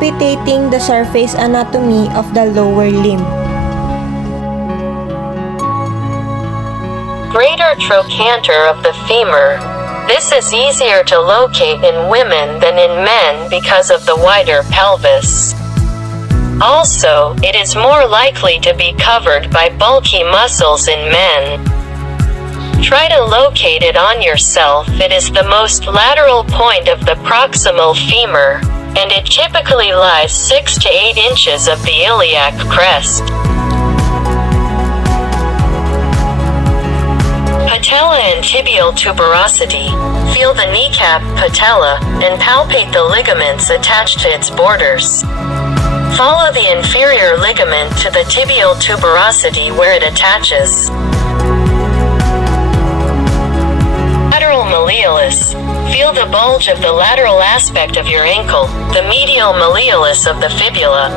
palpitating the surface anatomy of the lower limb. Greater trochanter of the femur. This is easier to locate in women than in men because of the wider pelvis. Also, it is more likely to be covered by bulky muscles in men. Try to locate it on yourself. It is the most lateral point of the proximal femur, and it typically lies 6 to 8 inches of the iliac crest. Patella and tibial tuberosity. Feel the kneecap, patella, and palpate the ligaments attached to its borders. Follow the inferior ligament to the tibial tuberosity where it attaches. Lateral malleolus. Feel the bulge of the lateral aspect of your ankle, the medial malleolus of the fibula.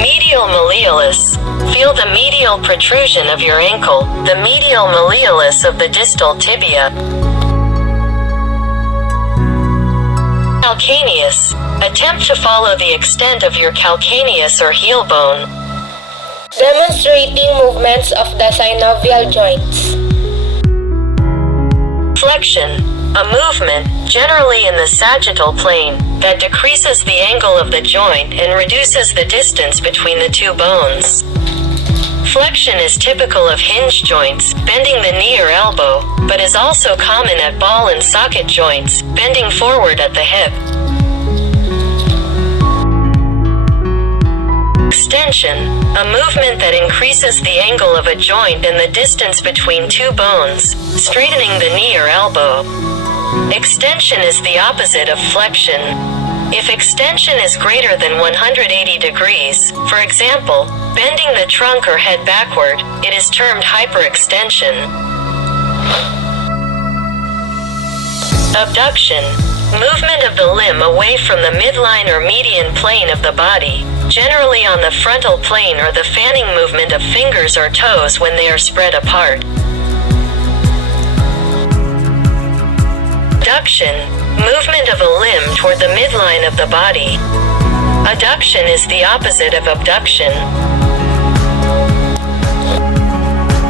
Medial malleolus. Feel the medial protrusion of your ankle, the medial malleolus of the distal tibia. Calcaneus. Attempt to follow the extent of your calcaneus or heel bone. Demonstrating movements of the synovial joints. Flexion. A movement, generally in the sagittal plane, that decreases the angle of the joint and reduces the distance between the two bones. Flexion is typical of hinge joints, bending the knee or elbow, but is also common at ball and socket joints, bending forward at the hip. Extension, a movement that increases the angle of a joint and the distance between two bones, straightening the knee or elbow. Extension is the opposite of flexion. If extension is greater than 180 degrees, for example, bending the trunk or head backward, it is termed hyperextension. Abduction, movement of the limb away from the midline or median plane of the body, generally on the frontal plane, or the fanning movement of fingers or toes when they are spread apart. Adduction, movement of a limb toward the midline of the body. Adduction is the opposite of abduction.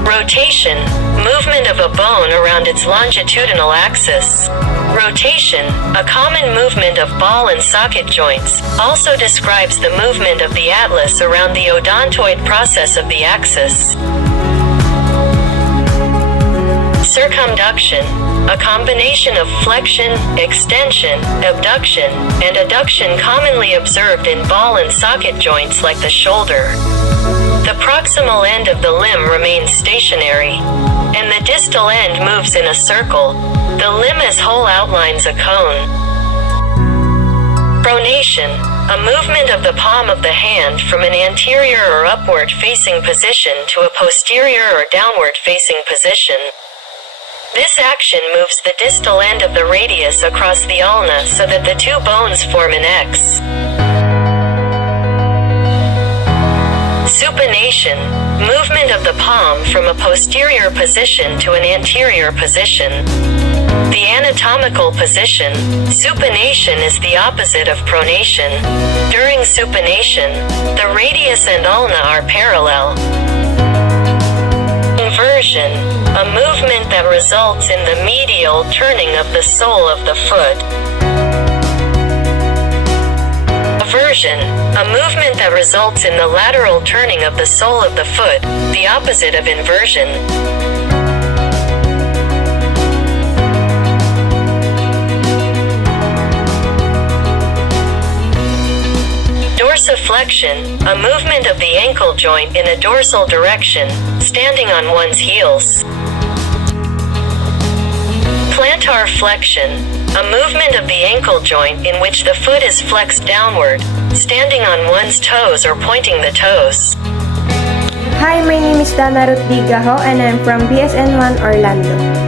Rotation, movement of a bone around its longitudinal axis. Rotation, a common movement of ball and socket joints, also describes the movement of the atlas around the odontoid process of the axis. Circumduction, a combination of flexion, extension, abduction, and adduction commonly observed in ball and socket joints like the shoulder. The proximal end of the limb remains stationary, and the distal end moves in a circle. The limb as whole outlines a cone. Pronation, a movement of the palm of the hand from an anterior or upward facing position to a posterior or downward facing position. This action moves the distal end of the radius across the ulna so that the two bones form an X. Supination, movement of the palm from a posterior position to an anterior position. The anatomical position, supination, is the opposite of pronation. During supination, the radius and ulna are parallel. Inversion, a movement that results in the medial turning of the sole of the foot. Aversion, a movement that results in the lateral turning of the sole of the foot, the opposite of inversion. Dorsiflexion, a movement of the ankle joint in a dorsal direction, standing on one's heels. Plantar flexion, a movement of the ankle joint in which the foot is flexed downward, standing on one's toes or pointing the toes. Hi, my name is Dana Ruth Digaho and I'm from BSN 1 Orlando.